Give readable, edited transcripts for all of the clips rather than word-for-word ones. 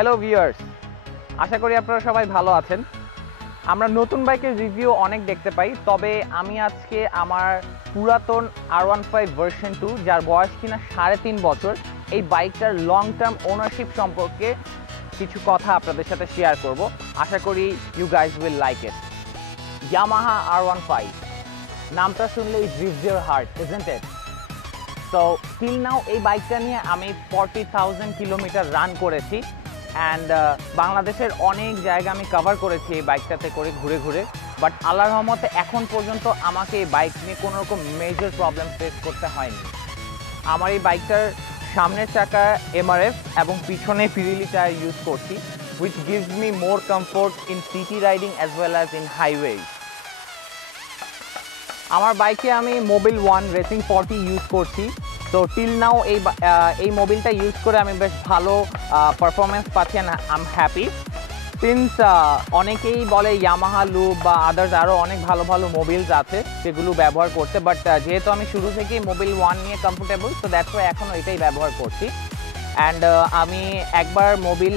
Hello viewers, আশা করি আপনারা সবাই ভালো আছেন। আমরা নতুন বাইকের রিভিউ অনেক দেখতে পাই, তবে আমি আজকে আমার পুরাতন R15 ভার্সন 2 যার বয়স কিনা 3.5 বছর, এই বাইকটার লং টার্ম ওনারশিপ সম্পর্কে কিছু কথা আপনাদের সাথে শেয়ার করব। আশা করি you guys will like it. Yamaha R15 নামটা শুনলেই drives your heart, isn't it? So till now এই বাইকটা নিয়ে আমি 40,000 কিলোমিটার রান করেছি অ্যান্ড বাংলাদেশের অনেক জায়গা আমি কভার করেছি এই বাইকটাতে করে ঘুরে ঘুরে। বাট আল্লাহর রহমতে এখন পর্যন্ত আমাকে এই বাইক নিয়ে কোনো রকম মেজর প্রবলেম ফেস করতে হয়নি। আমার এই বাইকটার সামনের চাকা MRF এবং পিছনে পিরিলি টায়ার ইউজ করছি, which gives me more comfort in city riding as well as in highways. আমার বাইকে আমি মোবিল 1 রেসিং 40 ইউজ করছি। তো টিল নাও এই মোবিলটা ইউজ করে আমি বেশ ভালো পারফরমেন্স পাচ্ছি and I am happy. Since অনেকেই বলে ইয়ামাহা লুপ বা আদার্স আরও অনেক ভালো ভালো মোবিলস আছে যেগুলো ব্যবহার করতে, বাট যেহেতু আমি শুরু থেকেই মোবিল 1 নিয়ে কমফোর্টেবল, সো দ্যাটস ওয়াই এখনও এটাই ব্যবহার করছি। অ্যান্ড আমি একবার মোবিল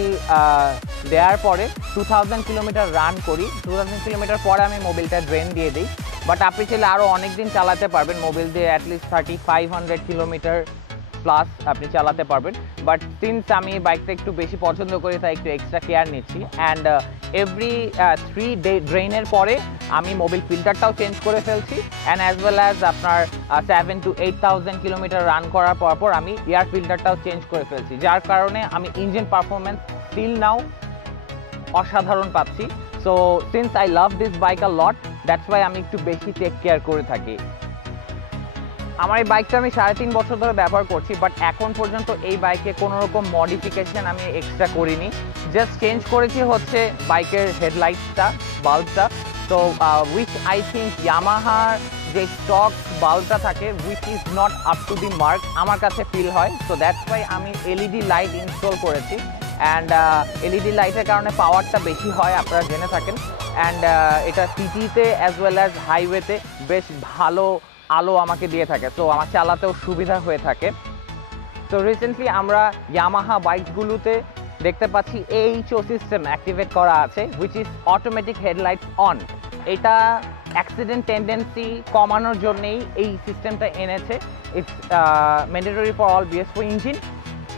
দেওয়ার পরে 2000 কিলোমিটার রান করি। 2000 কিলোমিটার পরে আমি মোবিলটা ড্রেন দিয়ে দিই। বাট আপনি চাইলে আরও অনেক দিন চালাতে পারবেন মোবিল দিয়ে, অ্যাটলিস্ট 3500 কিলোমিটার প্লাস আপনি চালাতে পারবেন। বাট সিন্স আমি বাইকটা একটু বেশি পছন্দ করি তাই একটু এক্সট্রা কেয়ার নিচ্ছি। অ্যান্ড এভরি 3 ডে ড্রেনের পরে আমি মোবিল ফিল্টারটাও চেঞ্জ করে ফেলছি অ্যান্ড অ্যাজ ওয়েল অ্যাজ আপনার 7,000 to 8,000 কিলোমিটার রান করার পর আমি এয়ার ফিল্টারটাও চেঞ্জ করে ফেলছি, যার কারণে আমি ইঞ্জিন পারফরমেন্স স্টিল নাও অসাধারণ পাচ্ছি। So since I love this bike a lot, that's why আমি একটু বেশি টেক কেয়ার করে থাকি। আমার এই বাইকটা আমি 3.5 বছর ধরে ব্যবহার করছি, বাট এখন পর্যন্ত এই বাইকে কোনো রকম মডিফিকেশন আমি এক্সট্রা করিনি। জাস্ট চেঞ্জ করেছি হচ্ছে বাইকের হেডলাইটসটা, বাল্বটা। তো উইচ আই থিঙ্ক ইয়ামাহার যে স্টক বাল্বটা থাকে which is not up to the mark আমার কাছে ফিল হয়। সো দ্যাটস ওয়াই আমি LED লাইট ইনস্টল করেছি অ্যান্ড LED লাইটের কারণে পাওয়ারটা বেশি হয়, আপনারা জেনে থাকেন। অ্যান্ড এটা সিটিতে অ্যাজ ওয়েল অ্যাজ হাইওয়েতে বেশ ভালো আলো আমাকে দিয়ে থাকে, তো আমার চালাতেও সুবিধা হয়ে থাকে। তো রিসেন্টলি আমরা ইয়ামাহা বাইকগুলোতে দেখতে পাচ্ছি AHO সিস্টেম অ্যাক্টিভেট করা আছে, which is automatic headlights on. এটা অ্যাক্সিডেন্ট টেন্ডেন্সি কমানোর জন্যেই এই সিস্টেমটা এনেছে। It's mandatory for all BS4 engine.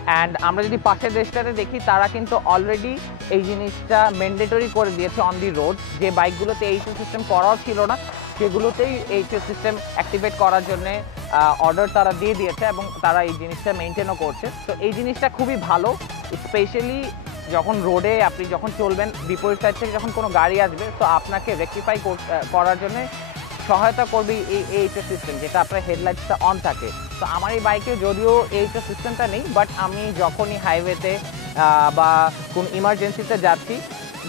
And আমরা যদি পাশের দেশটাতে দেখি, তারা কিন্তু অলরেডি এই জিনিসটা ম্যান্ডেটরি করে দিয়েছে অন দি রোড। যে বাইকগুলোতে AHO সিস্টেম করাও ছিল না সেগুলোতেই AHO সিস্টেম অ্যাক্টিভেট করার জন্য অর্ডার তারা দিয়ে দিয়েছে এবং তারা এই জিনিসটা মেনটেনও করছে। তো এই জিনিসটা খুবই ভালো, স্পেশালি যখন রোডে আপনি যখন চলবেন, বিপরীত সাইড থেকে যখন কোনো গাড়ি আসবে, তো আপনাকে রেকটিফাই করার জন্য সহায়তা করবে এই AHO সিস্টেম, যেটা আপনার হেডলাইটসটা অন থাকে। তো আমার এই বাইকে যদিও AHO সিস্টেমটা নেই, বাট আমি যখনই হাইওয়েতে বা কোন ইমার্জেন্সিতে যাচ্ছি,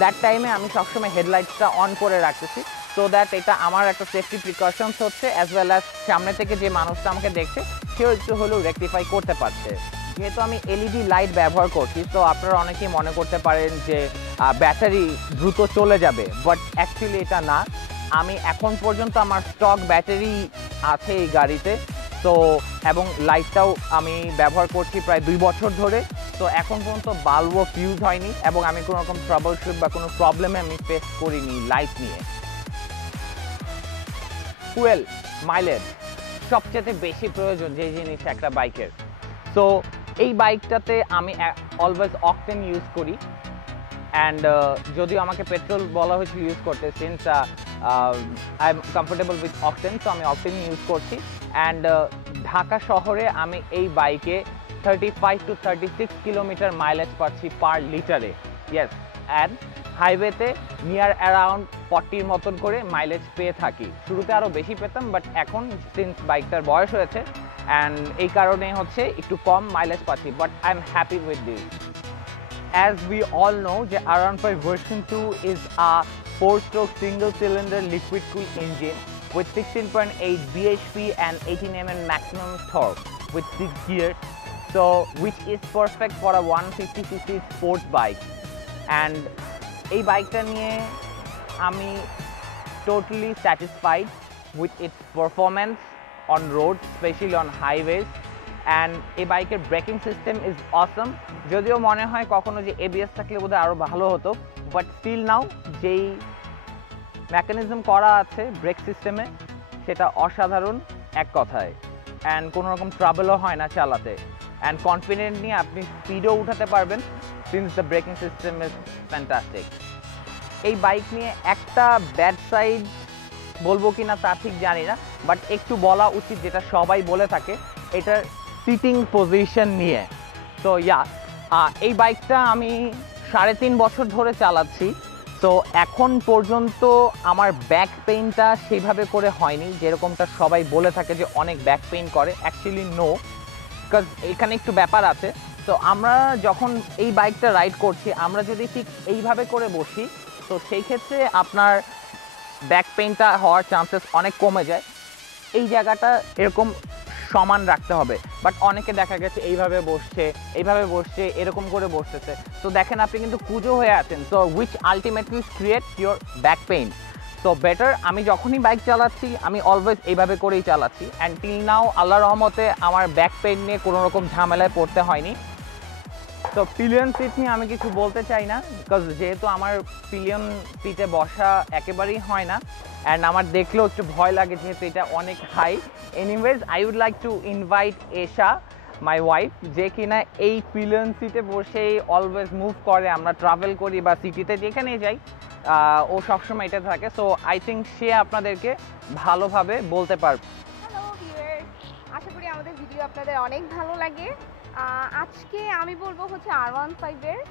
দ্যাট টাইমে আমি সবসময় হেডলাইটসটা অন করে রাখতেছি, সো দ্যাট এটা আমার একটা সেফটি প্রিকশনস হচ্ছে, অ্যাজ ওয়েল অ্যাজ সামনে থেকে যে মানুষটা আমাকে দেখছে সেও একটু হলেও রেকটিফাই করতে পারছে। যেহেতু আমি LED লাইট ব্যবহার করছি, তো আপনারা অনেকেই মনে করতে পারেন যে ব্যাটারি দ্রুত চলে যাবে, বাট অ্যাকচুয়ালি এটা না। আমি এখন পর্যন্ত আমার স্টক ব্যাটারি আছে এই গাড়িতে, তো এবং লাইটটাও আমি ব্যবহার করছি প্রায় 2 বছর ধরে। তো এখন পর্যন্ত বাল্বও ফিউজ হয়নি এবং আমি কোনো রকম ট্রাবল শুট বা কোনো প্রবলেমে আমি ফেস করিনি লাইট নিয়ে। ফুয়েল মাইলেজ সবচেয়ে বেশি প্রয়োজন যে জিনিস একটা বাইকের। সো এই বাইকটাতে আমি অলওয়েজ অকটেন ইউজ করি অ্যান্ড যদিও আমাকে পেট্রোল বলা হয়েছিল ইউজ করতে, since I am comfortable with octane, তো আমি অকটেন ইউজ করছি। অ্যান্ড ঢাকা শহরে আমি এই বাইকে 35 to 36 কিলোমিটার মাইলেজ পাচ্ছি পার লিটারে। ইয়েস, অ্যান্ড হাইওয়েতে নিয়ার অ্যারাউন্ড 40 মতন করে মাইলেজ পেয়ে থাকি। শুরুতে আরও বেশি পেতাম, বাট এখন সিন্স বাইকটার বয়স হয়েছে অ্যান্ড এই কারণে হচ্ছে একটু কম মাইলেজ পাচ্ছি, but I am happy with this. As we all know, the R15 version 2 is a 4-stroke single-cylinder liquid-cooled engine with 16.8 bhp and 18 Nm maximum torque with 6 gears, so which is perfect for a 150cc sports bike. And এই বাইকটা নিয়ে আমি totally satisfied with its performance on road, especially on highways. And এই বাইকের braking system is অসম। যদিও মনে হয় কখনো যে ABS থাকলে বোধহয় আরও ভালো হতো, বাট স্টিল নাও যেই মেকানিজম করা আছে ব্রেক সিস্টেমে সেটা অসাধারণ এক কথায়। অ্যান্ড কোনো রকম ট্রাবলও হয় না চালাতে, অ্যান্ড কনফিডেন্ট নিয়ে আপনি স্পিডও উঠাতে পারবেন since the braking system is fantastic. এই বাইক নিয়ে একটা ব্যাড সাইড বলবো কি না তা ঠিক জানি না, বাট একটু বলা উচিত যেটা সবাই বলে থাকে, এটার সিটিং পজিশন নিয়ে। তো এই বাইকটা আমি 3.5 বছর ধরে চালাচ্ছি। তো এখন পর্যন্ত আমার ব্যাক পেইনটা সেইভাবে করে হয়নি যেরকমটা সবাই বলে থাকে যে অনেক ব্যাক পেইন করে। অ্যাকচুয়ালি নো, বিকজ এখানে একটু ব্যাপার আছে। তো আমরা যখন এই বাইকটা রাইড করছি, আমরা যদি ঠিক এইভাবে করে বসি, তো সেই ক্ষেত্রে আপনার ব্যাক পেইনটা হওয়ার চান্সেস অনেক কমে যায়। এই জায়গাটা এরকম সমান রাখতে হবে, বাট অনেকে দেখা গেছে এইভাবে বসছে, এরকম করে বসতেছে। তো দেখেন আপনি কিন্তু কুজো হয়ে আছেন, so which ultimately create your back pain. So better আমি যখনই বাইক চালাচ্ছি আমি অলওয়েজ এইভাবে করেই চালাচ্ছি, অ্যান্ড টিল নাও আল্লাহর রহমতে আমার ব্যাক পেইন নিয়ে কোনো রকম ঝামেলায় পড়তে হয়নি। তো পিলিয়ন সিট নিয়ে আমি কিছু বলতে চাই না, বিকজ যেহেতু আমার পিলিয়ন সিটে বসা একেবারেই হয় না, অ্যান্ড আমার দেখলেও একটু ভয় লাগে যেহেতু এটা অনেক high. Anyways I would like to invite Esha, my wife, যে কিনা এই পিলিয়ন সিটে বসেই অলওয়েজ মুভ করে, আমরা ট্রাভেল করি বা সিটিতে যেখানেই যাই ও সবসময় এটা থাকে। সো আই থিঙ্ক সে আপনাদেরকে ভালোভাবে বলতে পারবে। হ্যালো ভিউয়ার্স, আশা করি আমাদের ভিডিও আপনাদের অনেক ভালো লাগে। আজকে আমি বলবো হচ্ছে R15 এর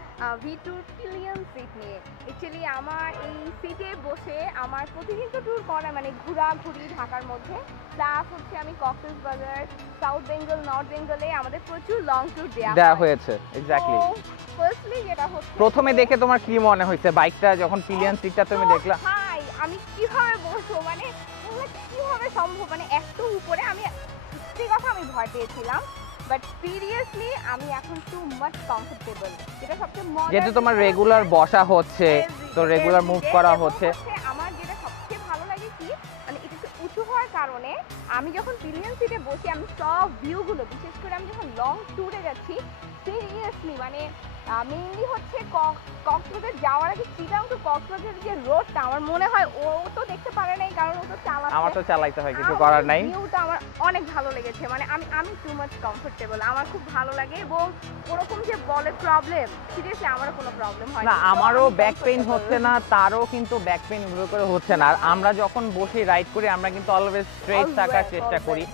V2 পিলিয়ন সিট নিয়ে। অ্যাকচুয়ালি আমার এই সিটে বসে আমার প্রতিদিন তো ট্যুর করা, মানে ঘোরাঘুরি ঢাকার মধ্যে, প্লাস হচ্ছে আমি কক্সবাজার, সাউথ বেঙ্গল, নর্থ বেঙ্গলে আমাদের প্রচুর লং ট্যুর দেওয়া হয়েছে। এক্স্যাক্টলি। ফার্স্টলি যেটা হচ্ছে, প্রথমে দেখে তোমার কি মনে হয়েছে বাইকটা যখন পিলিয়ন সিটটা তুমি দেখলা? হাই, আমি কিভাবে বসবো, মানে কিভাবে সম্ভব, মানে এত উপরে, আমি সত্যি কথা আমি ভয় পেয়েছিলাম, বাট সিরিয়াসলি আমি এখন টু মাচ কমফোর্টেবল। যেটা সবচেয়ে মজার, যেহেতু তোমার রেগুলার বসা হচ্ছে, তো রেগুলার মুভ করা হচ্ছে। আমার যেটা সবচেয়ে ভালো লাগে কি, মানে এটা একটু উঁচু হওয়ার কারণে আমি যখন পিলিয়ন সিটে বসি আমি সব ভিউগুলো, বিশেষ করে আমি যখন লং ট্যুরে যাচ্ছি, সিরিয়াসলি মানে মেইনলি হচ্ছে কক্সবাজার যাওয়ার আগে চিটাং টু কক্সবাজারের যে রোডটা, আমার মনে হয় ও তো দেখতে পারে নাই, কারণ ও তো চালাচ্ছে, আমার তো চালাইতে হয়, কিছু করার নাই। ভিউটা আমার অনেক ভালো লেগেছে, মানে আমি টু মাচ কমফোর্টেবল, আমার খুব ভালো লাগে। এবং ওরকম যে বলে প্রবলেম, সিরিয়াসলি আমারও কোনো প্রবলেম হয় না, আমারও ব্যাক পেইন হচ্ছে না, তারও কিন্তু ব্যাক পেইন উল্টো করে হচ্ছে না। আর আমরা যখন বসে রাইড করি আমরা কিন্তু অলওয়েজ স্ট্রেট থাকার চেষ্টা করি।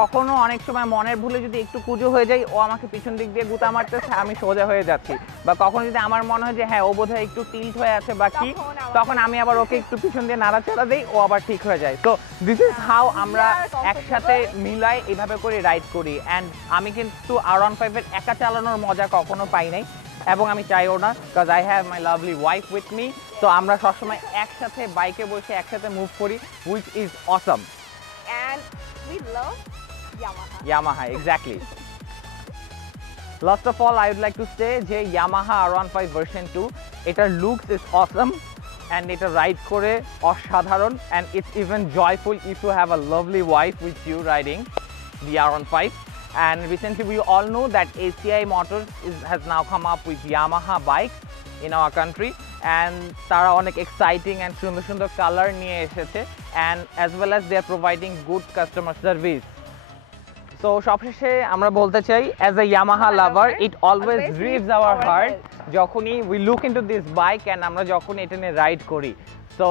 কখনো অনেক সময় মনের ভুলে যদি একটু কুজো হয়ে যায়, ও আমাকে পিছন দিক দিয়ে গুতা মারতেছে, আমি সোজা হয়ে যাচ্ছি, বা কখনো যদি আমার মনে হয় যে হ্যাঁ ও বোধহয় একটু টিল্ট হয়ে আছে বা কি, তখন আমি আবার ওকে একটু পিছন দিয়ে নাড়াচাড়া দিই, ও আবার ঠিক হয়ে যায়। তো দিস ইজ হাউ আমরা একসাথে মিলাই এভাবে করে রাইড করি। অ্যান্ড আমি কিন্তু R15 এর একা চালানোর মজা কখনো পাই নাই, এবং আমি চাইও না, because I have my lovely wife with me. তো আমরা সবসময় একসাথে বাইকে বসে একসাথে মুভ করি, which is Assam. And we love Yamaha, exactly. Last of all, I would like to say যে Yamaha R15 version 2, এটার looks is awesome, and এটা ride করে অসাধারণ, and it's even joyful if you have a lovely wife with you riding the R15. And recently we all know that ACI Motors has now come up with Yamaha bikes in our country, and তারা অনেক exciting and সুন্দর সুন্দর colour নিয়ে এসেছে, and as well as they are providing good customer service. So সবশেষে আমরা বলতে চাই, as a Yamaha lover, it always grieves our heart যখনই we look into this bike and আমরা যখন এটা নিয়ে রাইড করি। সো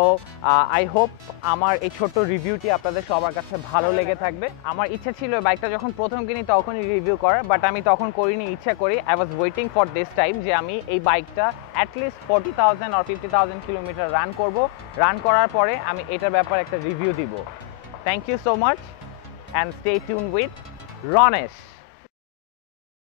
আই হোপ আমার এই ছোট্ট রিভিউটি আপনাদের সবার কাছে ভালো লেগে থাকবে। আমার ইচ্ছা ছিল বাইকটা যখন প্রথম কিনি তখনই রিভিউ করার, বাট আমি তখন করিনি, ইচ্ছা করি। I was waiting for this time যে আমি এই বাইকটা অ্যাটলিস্ট 40,000 or 50,000 কিলোমিটার রান করব। রান করার পরে আমি এটার ব্যাপারে একটা রিভিউ দিব। Thank you so much, and stay tune with Ronesh.